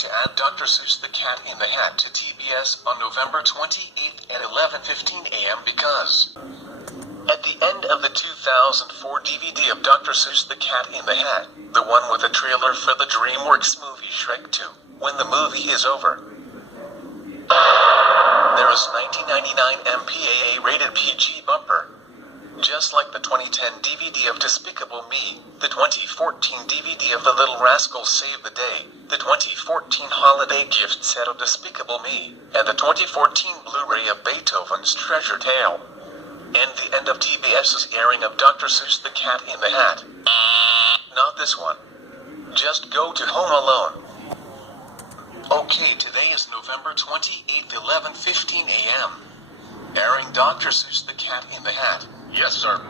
to add Dr. Seuss the Cat in the Hat to TBS on November 28th at 11:15 a.m. because at the end of the 2004 DVD of Dr. Seuss the Cat in the Hat, the one with the trailer for the DreamWorks movie Shrek 2, when the movie is over, there is 1999 MPAA rated PG bumper. Just like the 2010 DVD of Despicable Me, the 2014 DVD of The Little Rascals Save the Day, the 2014 holiday gift set of Despicable Me, and the 2014 Blu-ray of Beethoven's Treasure Tale. And the end of TBS's airing of Dr. Seuss the Cat in the Hat. Not this one. Just go to Home Alone. Okay, today is November 28th, 11:15 a.m. Airing Dr. Seuss the Cat in the Hat. Yes, sir.